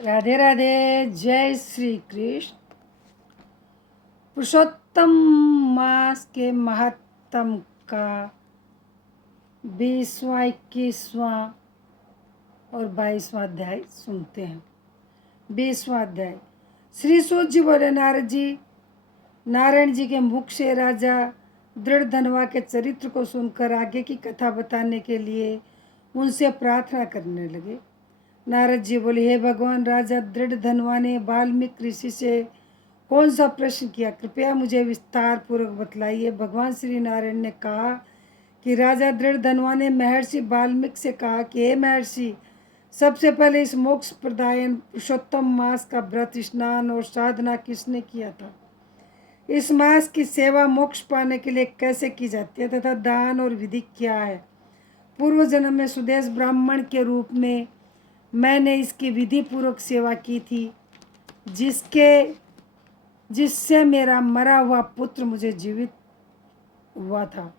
राधे राधे। जय श्री कृष्ण। पुरुषोत्तम मास के महत्तम का 20वां 21वां और 22वां अध्याय सुनते हैं। 20वां अध्याय। श्री सूत जी बोले, नारायण जी के मुख से राजा दृढ़धनवा के चरित्र को सुनकर आगे की कथा बताने के लिए उनसे प्रार्थना करने लगे। नारद जी बोले, हे भगवान, राजा दृढ़धनवा ने वाल्मीकि ऋषि से कौन सा प्रश्न किया? कृपया मुझे विस्तार पूर्वक बतलाइए। भगवान श्री नारायण ने कहा कि राजा दृढ़धनवा ने महर्षि वाल्मीकि से कहा कि हे महर्षि, सबसे पहले इस मोक्ष प्रदायन पुरुषोत्तम मास का व्रत, स्नान और साधना किसने किया था? इस मास की सेवा मोक्ष पाने के लिए कैसे की जाती है तथा दान और विधि क्या है? पूर्व जन्म में सुदेश ब्राह्मण के रूप में मैंने इसकी विधि पूर्वक सेवा की थी, जिससे मेरा मरा हुआ पुत्र मुझे जीवित हुआ था।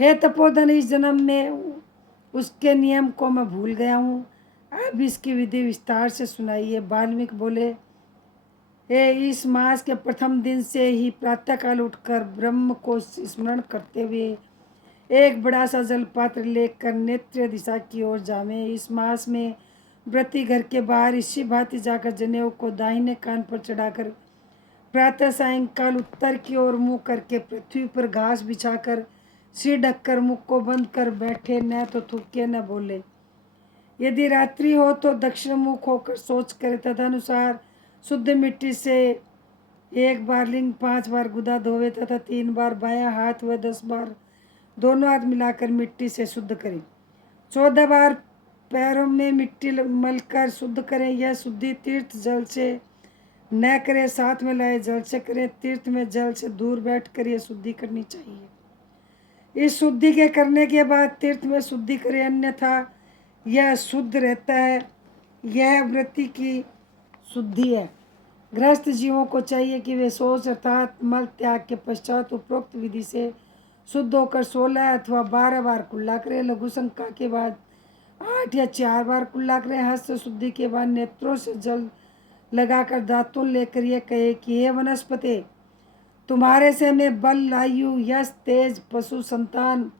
हे तपोधन, इस जन्म में उसके नियम को मैं भूल गया हूँ। अब इसकी विधि विस्तार से सुनाइए। वाल्मीकि बोले, हे, इस मास के प्रथम दिन से ही प्रातःकाल उठकर ब्रह्म को स्मरण करते हुए एक बड़ा सा जलपात्र लेकर नेत्र दिशा की ओर जावें। इस मास में व्रती घर के बाहर इसी भांति जाकर जनेऊ को दाहिने कान पर चढ़ाकर प्रातः सायंकाल उत्तर की ओर मुँह करके पृथ्वी पर घास बिछाकर सिर ढककर मुख को बंद कर बैठे, न तो थूके न बोले। यदि रात्रि हो तो दक्षिण मुख होकर सोच करे। तदनुसार शुद्ध मिट्टी से 1 बार लिंग, 5 बार गुदा धोवे तथा 3 बार बायां हाथ व 10 बार दोनों हाथ मिलाकर मिट्टी से शुद्ध करें। 14 बार पैरों में मिट्टी मलकर शुद्ध करें। यह शुद्धि तीर्थ जल से न करें, साथ में लाए जल से करें। तीर्थ में जल से दूर बैठकर यह शुद्धि करनी चाहिए। इस शुद्धि के करने के बाद तीर्थ में शुद्धि करें, अन्यथा यह शुद्ध रहता है। यह व्रति की शुद्धि है। गृहस्थ जीवों को चाहिए कि वे शौच अर्थात मल त्याग के पश्चात उपरोक्त विधि से शुद्ध होकर 16 अथवा 12 बार कुल्ला करें। लघु शंका के बाद 8 या 4 बार कुल्ला करें। हस्त शुद्धि के बाद नेत्रों से जल लगाकर दातुन लेकर यह कहे कि हे वनस्पति, तुम्हारे से मैं बल, आयु, यश, तेज, पशु संतान,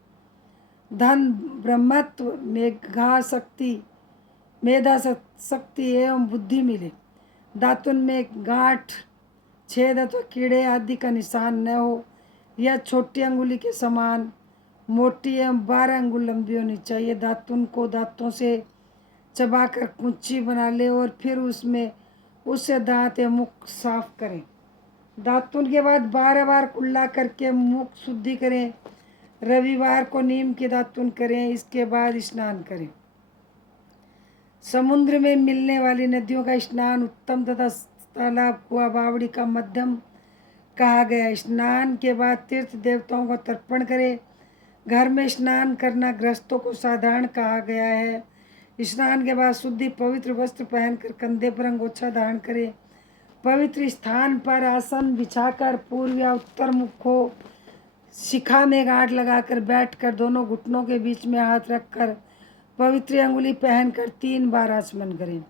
धन, ब्रह्मत्व, मेधा शक्ति एवं बुद्धि मिले। दातुन में गांठ, छेद अथवा कीड़े आदि का निशान न हो। यह छोटी अंगुली के समान मोटी एवं 12 अंगुल लंबी होनी चाहिए। दातुन को दांतों से चबाकर कुंची बना ले और फिर उससे दांत एवं मुख साफ करें। दातुन के बाद 12 बार कुल्ला करके मुख शुद्धि करें। रविवार को नीम के दातुन करें। इसके बाद स्नान करें। समुद्र में मिलने वाली नदियों का स्नान उत्तम तथा तालाब, कुआं, बावड़ी का मध्यम कहा गया। स्नान के बाद तीर्थ देवताओं को तर्पण करें। घर में स्नान करना गृहस्थों को साधारण कहा गया है। स्नान के बाद शुद्धि पवित्र वस्त्र पहनकर कंधे पर अंगोछा धारण करें। पवित्र स्थान पर आसन बिछाकर पूर्व या उत्तर मुख हो शिखा में गांठ लगाकर बैठकर दोनों घुटनों के बीच में हाथ रखकर पवित्र अंगुली पहनकर 3 बार आचमन करें।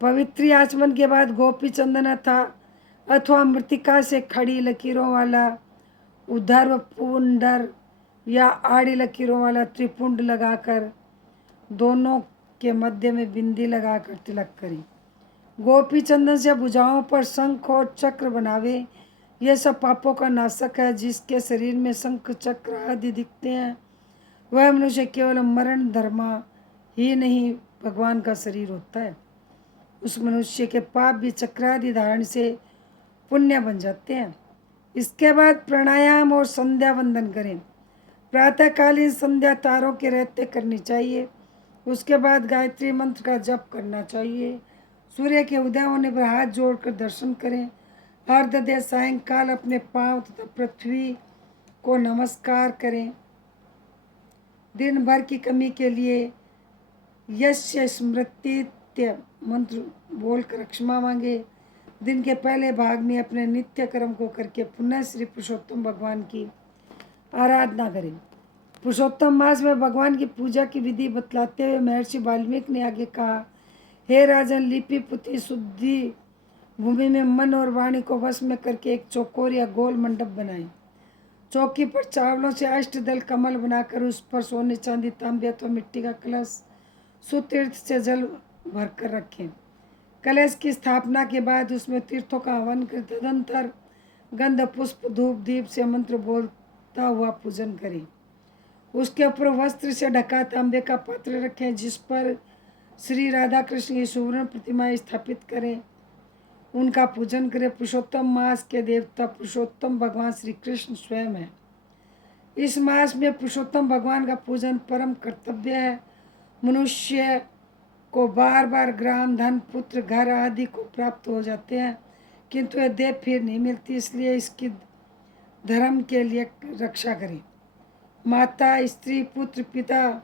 पवित्र आचमन के बाद गोपी चंदन अथवा मृतिका से खड़ी लकीरों वाला उधर्व पुंडर या आड़ी लकीरों वाला त्रिपुंड लगाकर दोनों के मध्य में बिंदी लगाकर तिलक करें। गोपी चंदन से भुजाओं पर शंख और चक्र बनावे। यह सब पापों का नाशक है। जिसके शरीर में शंख चक्र आदि दिखते हैं वह मनुष्य केवल मरण धर्मा ही नहीं भगवान का शरीर होता है। उस मनुष्य के पाप भी चक्रादि धारण से पुण्य बन जाते हैं। इसके बाद प्राणायाम और संध्या वंदन करें। प्रातःकालीन संध्या तारों के रहते करनी चाहिए। उसके बाद गायत्री मंत्र का जप करना चाहिए। सूर्य के उदय होने पर हाथ जोड़कर दर्शन करें। अर्घ्य सायंकाल अपने पांव तथा पृथ्वी को नमस्कार करें। दिन भर की कमी के लिए यस्य स्मृतित्य मंत्र बोलकर क्षमा मांगे। दिन के पहले भाग में अपने नित्य कर्म को करके पुनः श्री पुरुषोत्तम भगवान की आराधना करें। पुरुषोत्तम मास में भगवान की पूजा की विधि बतलाते हुए महर्षि वाल्मीकि ने आगे कहा हे राजन, लिपि पुती शुद्धि भूमि में मन और वाणी को वश में करके एक चौकोर या गोल मंडप बनाएं। चौकी पर चावलों से अष्टदल कमल बनाकर उस पर सोने चांदी तांबे अथवा मिट्टी का कलश सुतीर्थ से जल भरकर रखें। कलश की स्थापना के बाद उसमें तीर्थों का हवन कर तदंतर गंध पुष्प धूप दीप से मंत्र बोलता हुआ पूजन करें। उसके ऊपर वस्त्र से ढका तांबे का पात्र रखें, जिस पर श्री राधा कृष्ण की सुवर्ण प्रतिमाएं स्थापित करें, उनका पूजन करें। पुरुषोत्तम मास के देवता पुरुषोत्तम भगवान श्री कृष्ण स्वयं है। इस मास में पुरुषोत्तम भगवान का पूजन परम कर्तव्य है। मनुष्य को बार बार ग्राम धन पुत्र घर आदि को प्राप्त हो जाते हैं, किंतु यह देह फिर नहीं मिलती, इसलिए इसकी धर्म के लिए रक्षा करें। माता स्त्री पुत्र पिता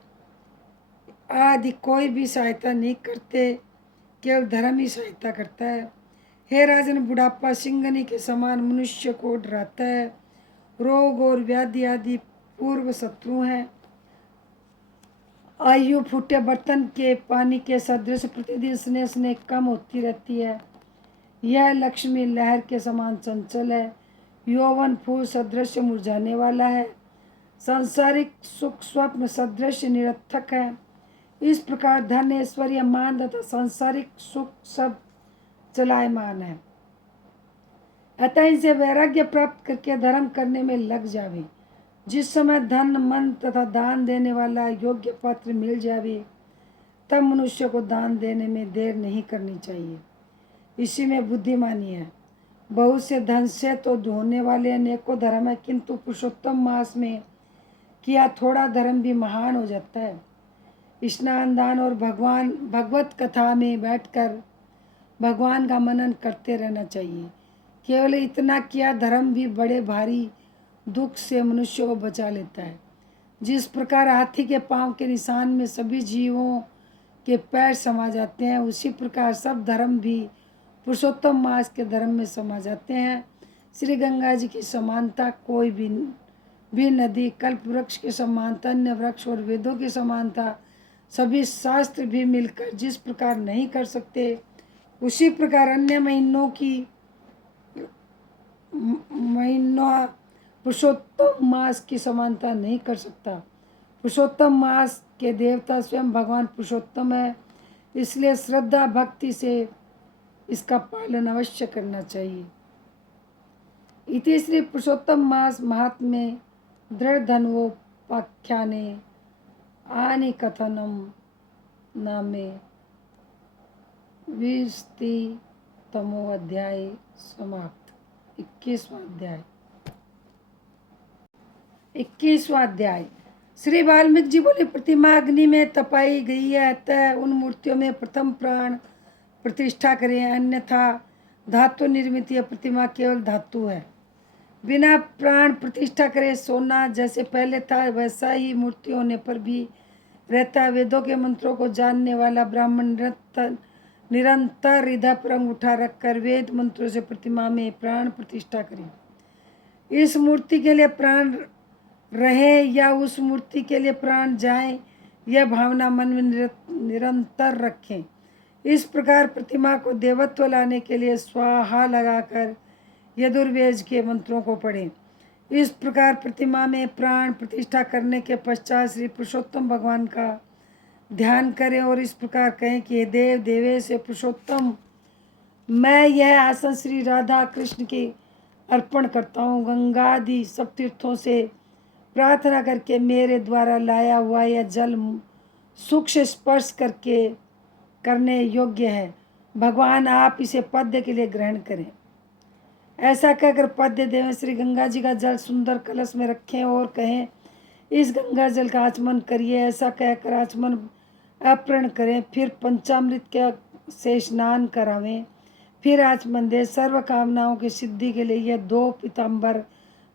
आदि कोई भी सहायता नहीं करते, केवल धर्म ही सहायता करता है। हे राजन, बुढ़ापा सिंगनी के समान मनुष्य को डराता है। रोग और व्याधि आदि पूर्व शत्रु हैं। आयु फूटे बर्तन के पानी के सदृश प्रतिदिन स्नेह स्नेह कम होती रहती है। यह लक्ष्मी लहर के समान चंचल है। यौवन फूल सदृश मुरझाने वाला है। सांसारिक सुख स्वप्न सदृश निरर्थक है। इस प्रकार धन ऐश्वर्य मान तथा सांसारिक सुख सब चलायमान है। अतः इनसे वैराग्य प्राप्त करके धर्म करने में लग जावे। जिस समय धन मन तथा दान देने वाला योग्य पात्र मिल जावे, तब मनुष्य को दान देने में देर नहीं करनी चाहिए। इसी में बुद्धिमानी है। बहुत से धन से तो धोने वाले अनेकों धर्म है, किंतु पुरुषोत्तम मास में किया थोड़ा धर्म भी महान हो जाता है। स्नान दान और भगवत कथा में बैठकर भगवान का मनन करते रहना चाहिए। केवल इतना किया धर्म भी बड़े भारी दुख से मनुष्य को बचा लेता है। जिस प्रकार हाथी के पांव के निशान में सभी जीवों के पैर समा जाते हैं, उसी प्रकार सब धर्म भी पुरुषोत्तम मास के धर्म में समा जाते हैं। श्री गंगा जी की समानता कोई भी नदी, कल्प वृक्ष की समानता अन्य वृक्ष और वेदों की समानता सभी शास्त्र भी मिलकर जिस प्रकार नहीं कर सकते, उसी प्रकार अन्य महीनों पुरुषोत्तम मास की समानता नहीं कर सकता। पुरुषोत्तम मास के देवता स्वयं भगवान पुरुषोत्तम है, इसलिए श्रद्धा भक्ति से इसका पालन अवश्य करना चाहिए। इति श्री पुरुषोत्तम मास महात्म्ये दृढ़ धन्वोपाख्याने आनि कथनम नामे 20तमो अध्याय समाप्त। 21वां अध्याय। श्री वाल्मीकि जी बोले, प्रतिमा अग्नि में तपाई गई है, अतः उन मूर्तियों में प्रथम प्राण प्रतिष्ठा करें, अन्यथा धातु निर्मित यह प्रतिमा केवल धातु है। बिना प्राण प्रतिष्ठा करे सोना जैसे पहले था वैसा ही मूर्ति होने पर भी रहता है। वेदों के मंत्रों को जानने वाला ब्राह्मण निरंतर हृदय पर अंगूठा रखकर वेद मंत्रों से प्रतिमा में प्राण प्रतिष्ठा करें। इस मूर्ति के लिए प्राण रहे या उस मूर्ति के लिए प्राण जाए, यह भावना मन में निरंतर रखें। इस प्रकार प्रतिमा को देवत्व लाने के लिए स्वाहा लगाकर यजुर्वेद के मंत्रों को पढ़ें। इस प्रकार प्रतिमा में प्राण प्रतिष्ठा करने के पश्चात श्री पुरुषोत्तम भगवान का ध्यान करें और इस प्रकार कहें कि देव देवे से पुरुषोत्तम, मैं यह आसन श्री राधा कृष्ण के अर्पण करता हूँ। गंगादि सब तीर्थों से प्रार्थना करके मेरे द्वारा लाया हुआ यह जल सूक्ष्म स्पर्श करने योग्य है। भगवान आप इसे पद्य के लिए ग्रहण करें। ऐसा कहकर पद्य देवें श्री गंगा जी का जल सुंदर कलश में रखें और कहें, इस गंगा जल का आचमन करिए। ऐसा कहकर आचमन अपरण करें, फिर पंचामृत से स्नान करावें, फिर आचमन दें। सर्व कामनाओं की सिद्धि के लिए यह 2 पीताम्बर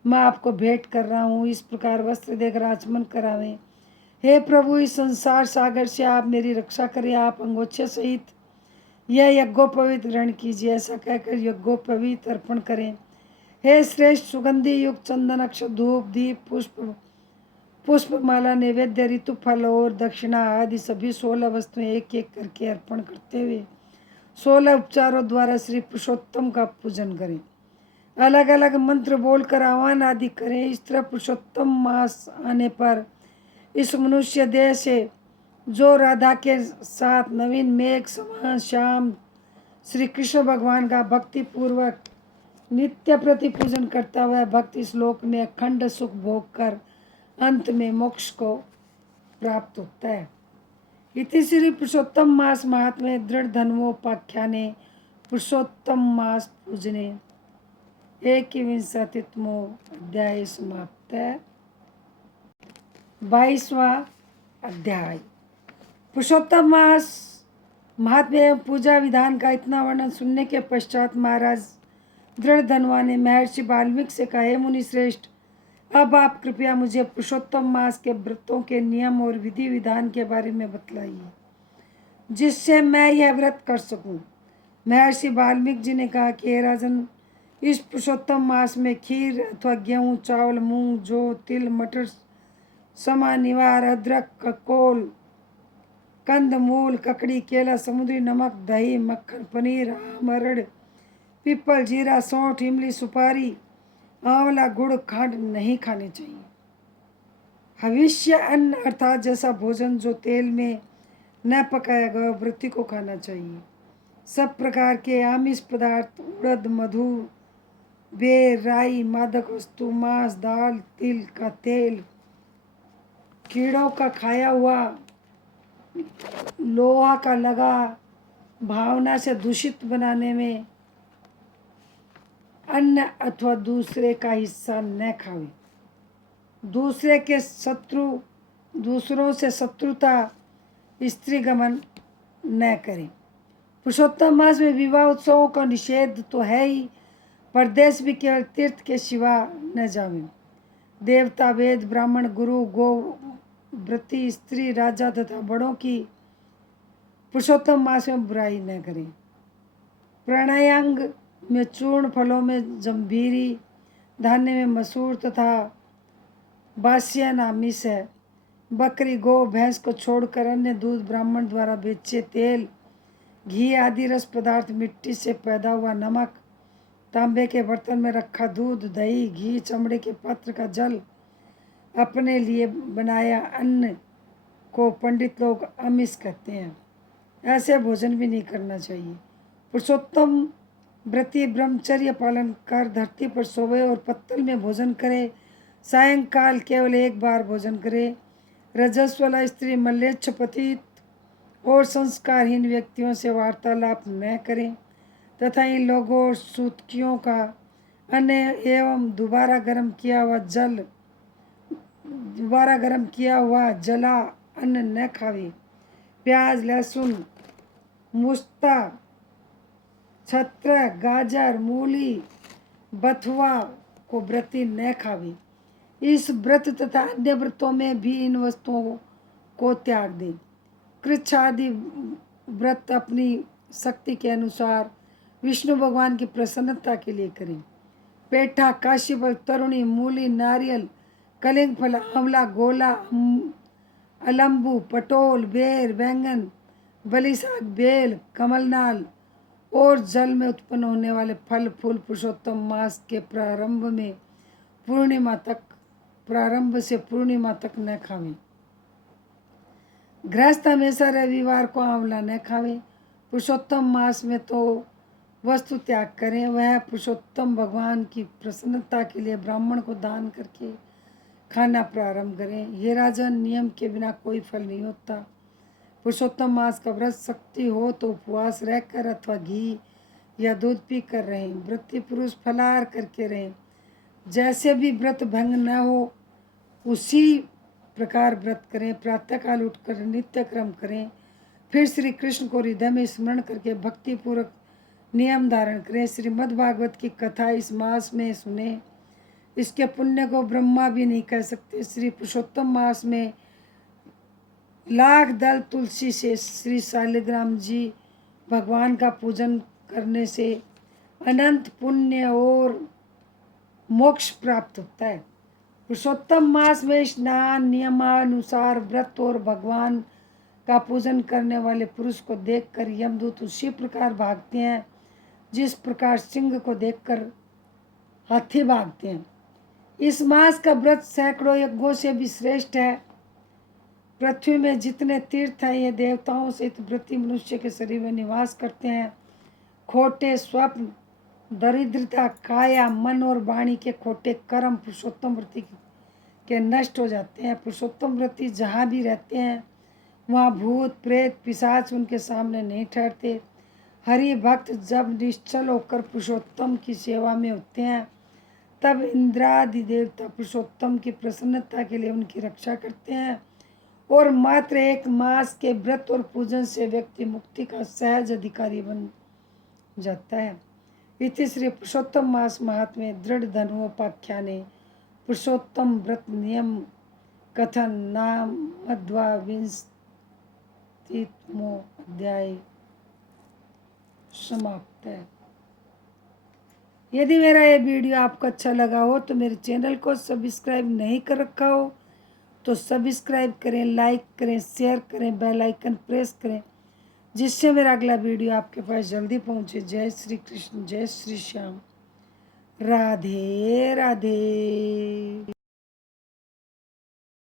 मैं आपको भेंट कर रहा हूँ। इस प्रकार वस्त्र देकर आचमन करावें। हे प्रभु, इस संसार सागर से आप मेरी रक्षा करें। आप अंगोच्छे सहित यह यज्ञोपवीत ग्रहण कीजिए। ऐसा कहकर यज्ञोपवीत अर्पण करें। हे श्रेष्ठ, सुगंधि युक्त चंदन अक्षत धूप दीप पुष्प पुष्पमाला, नैवेद्य, ऋतु फल और दक्षिणा आदि सभी 16 वस्तुएं एक एक करके अर्पण करते हुए 16 उपचारों द्वारा श्री पुरुषोत्तम का पूजन करें। अलग अलग मंत्र बोलकर आह्वान आदि करें। इस तरह पुरुषोत्तम मास आने पर इस मनुष्य देह से जो राधा के साथ नवीन मेघ समान श्याम श्री कृष्ण भगवान का भक्ति पूर्वक नित्य प्रति पूजन करता हुआ भक्त इस लोक में अखंड सुख भोग कर अंत में मोक्ष को प्राप्त होता है। इति श्री पुरुषोत्तम मास महात्म्य दृढ़ धन्वोपाख्याने पुरुषोत्तम मास पूजने 21वां अध्याय समाप्त है। 22वां अध्याय पुरुषोत्तम मास महात्म्य एवं पूजा विधान का इतना वर्णन सुनने के पश्चात महाराज दृढ़ धनवा ने महर्षि वाल्मीकि से कहा, हे मुनि श्रेष्ठ, अब आप कृपया मुझे पुरुषोत्तम मास के व्रतों के नियम और विधि विधान के बारे में बतलाइए, जिससे मैं यह व्रत कर सकूं। महर्षि वाल्मीकि जी ने कहा कि हे राजन, इस पुरुषोत्तम मास में खीर अथवा गेहूँ, चावल, मूंग, जौ, तिल, मटर, समा, निवार, अदरक, ककोल, कंद मूल, ककड़ी, केला, समुद्री नमक, दही, मक्खन, पनीर, आम, अरड़, पीपल, जीरा, सौंठ, इमली, सुपारी, आंवला, गुड़, खंड नहीं खाने चाहिए। हविष्य अन्न अर्थात जैसा भोजन जो तेल में न पकाया गया व्रती को खाना चाहिए। सब प्रकार के आमिष पदार्थ, उड़द, मधु, बेर, राई, मादक वस्तु, मांस, दाल, तिल का तेल, कीड़ों का खाया हुआ, लोहा का लगा, भावना से दूषित बनाने में अन्न अथवा दूसरे का हिस्सा न खावे। दूसरों से शत्रुता, स्त्री गमन न करें। पुरुषोत्तम मास में विवाह उत्सवों का निषेध तो है ही, परदेश भी केवल तीर्थ के सिवा न जावे। देवता, वेद, ब्राह्मण, गुरु, गो, व्रती, स्त्री, राजा तथा बड़ों की पुरुषोत्तम मास में बुराई न करें। प्राणायांग में चूर्ण, फलों में जम्भीरी, धान्य में मसूर तथा बासियान आमिष है। बकरी, गौ, भैंस को छोड़कर अन्य दूध, ब्राह्मण द्वारा बेचे तेल, घी आदि रस पदार्थ, मिट्टी से पैदा हुआ नमक, तांबे के बर्तन में रखा दूध, दही, घी, चमड़े के पात्र का जल, अपने लिए बनाया अन्न को पंडित लोग आमिष कहते हैं। ऐसे भोजन भी नहीं करना चाहिए। पुरुषोत्तम व्रती ब्रह्मचर्य पालन कर धरती पर सोवे और पत्तल में भोजन करे। सायंकाल केवल एक बार भोजन करे। रजस्वला स्त्री, मल्लेच्छ, पतित और संस्कारहीन व्यक्तियों से वार्तालाप न करें तथा इन लोगों और सूतकियों का अन्न एवं दोबारा गर्म किया हुआ जला अन्न न खावे। प्याज, लहसुन, मुश्ता, छत्र, गाजर, मूली, बथुआ को व्रती न खावे। इस व्रत तथा अन्य व्रतों में भी इन वस्तुओं को त्याग दें। कृच्छ आदि व्रत अपनी शक्ति के अनुसार विष्णु भगवान की प्रसन्नता के लिए करें। पेठा, काशीफल, तरुणी, मूली, नारियल, कलिंग फल, आंवला, गोला, अलम्बू, पटोल, बेर, बैंगन, बली साग, बेल, कमलनाल और जल में उत्पन्न होने वाले फल फूल पुरुषोत्तम मास के प्रारंभ से पूर्णिमा तक न खावें। गृहस्थ हमेशा रविवार को आंवला न खावे। पुरुषोत्तम मास में तो वस्तु त्याग करें। वह पुरुषोत्तम भगवान की प्रसन्नता के लिए ब्राह्मण को दान करके खाना प्रारंभ करें। ये राजन, नियम के बिना कोई फल नहीं होता। पुरुषोत्तम मास का व्रत शक्ति हो तो उपवास रहकर अथवा घी या दूध पी कर रहें। व्रती पुरुष फलाहार करके रहें। जैसे भी व्रत भंग न हो उसी प्रकार व्रत करें। प्रातःकाल उठकर नित्य क्रम करें। फिर श्री कृष्ण को हृदय में स्मरण करके भक्ति पूर्वक नियम धारण करें। श्रीमद् भागवत की कथा इस मास में सुने। इसके पुण्य को ब्रह्मा भी नहीं कह सकते। श्री पुरुषोत्तम मास में लाख दल तुलसी से श्री शालिग्राम जी भगवान का पूजन करने से अनंत पुण्य और मोक्ष प्राप्त होता है। पुरुषोत्तम मास में स्नान नियमानुसार व्रत और भगवान का पूजन करने वाले पुरुष को देखकर यमदूत उसी प्रकार भागते हैं जिस प्रकार सिंह को देखकर हाथी भागते हैं। इस मास का व्रत सैकड़ों यज्ञों से भी श्रेष्ठ है। पृथ्वी में जितने तीर्थ हैं ये देवताओं सहित व्रती मनुष्य के शरीर में निवास करते हैं। खोटे स्वप्न, दरिद्रता, काया, मन और वाणी के खोटे कर्म पुरुषोत्तम व्रती के नष्ट हो जाते हैं। पुरुषोत्तम व्रती जहाँ भी रहते हैं वहाँ भूत प्रेत पिशाच उनके सामने नहीं ठहरते। हरि भक्त जब निश्चल होकर पुरुषोत्तम की सेवा में होते हैं तब इंद्रादि देवता पुरुषोत्तम की प्रसन्नता के लिए उनकी रक्षा करते हैं और मात्र एक मास के व्रत और पूजन से व्यक्ति मुक्ति का सहज अधिकारी बन जाता है। इति श्री पुरुषोत्तम मास महात्म्य दृढ़ धनुपाख्याने पुरुषोत्तम व्रत नियम कथन नाम मध्वाविंशतितमो अध्याय समाप्त है। यदि मेरा ये वीडियो आपको अच्छा लगा हो तो मेरे चैनल को सब्सक्राइब नहीं कर रखा हो तो सब्सक्राइब करें, लाइक करें, शेयर करें, बेल आइकन प्रेस करें जिससे मेरा अगला वीडियो आपके पास जल्दी पहुंचे। जय श्री कृष्ण, जय श्री श्याम, राधे राधे।